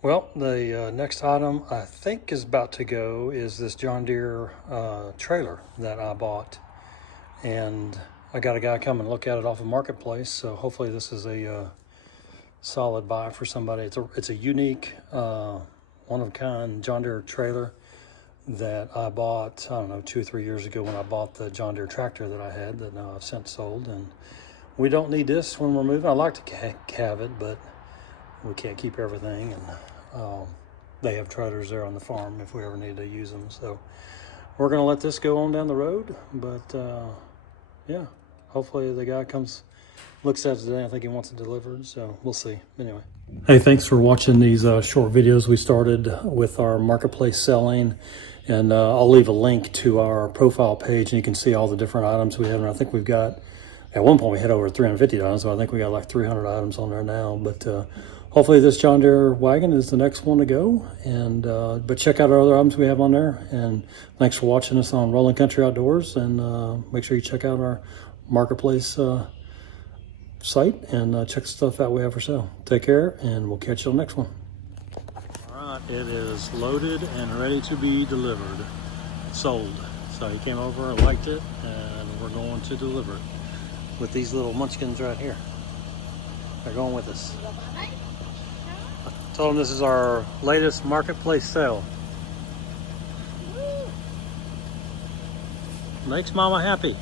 Well, the next item I think is about to go is this John Deere trailer that I bought. And I got a guy come and look at it off of Marketplace, so hopefully this is a solid buy for somebody. It's a unique, one-of-a-kind John Deere trailer that I bought, I don't know, 2 or 3 years ago when I bought the John Deere tractor that I had that now I've since sold. And we don't need this when we're moving. I like to have it, but we can't keep everything, and they have trailers there on the farm if we ever need to use them. So we're going to let this go on down the road, but yeah, hopefully the guy comes, looks at it today. I think he wants it delivered, so we'll see. Anyway. Hey, thanks for watching these short videos we started with our marketplace selling, and I'll leave a link to our profile page and you can see all the different items we have. And I think we've got, at one point we had over 350 items, so I think we got like 300 items on there now. But hopefully this John Deere wagon is the next one to go. And but check out our other items we have on there. And thanks for watching us on Rolling Country Outdoors. And make sure you check out our marketplace site and check the stuff out we have for sale. Take care, and we'll catch you on the next one. All right, it is loaded and ready to be delivered. Sold. So he came over and liked it, and we're going to deliver it with these little munchkins right here. They're going with us. Told them this is our latest marketplace sale. Makes Mama happy.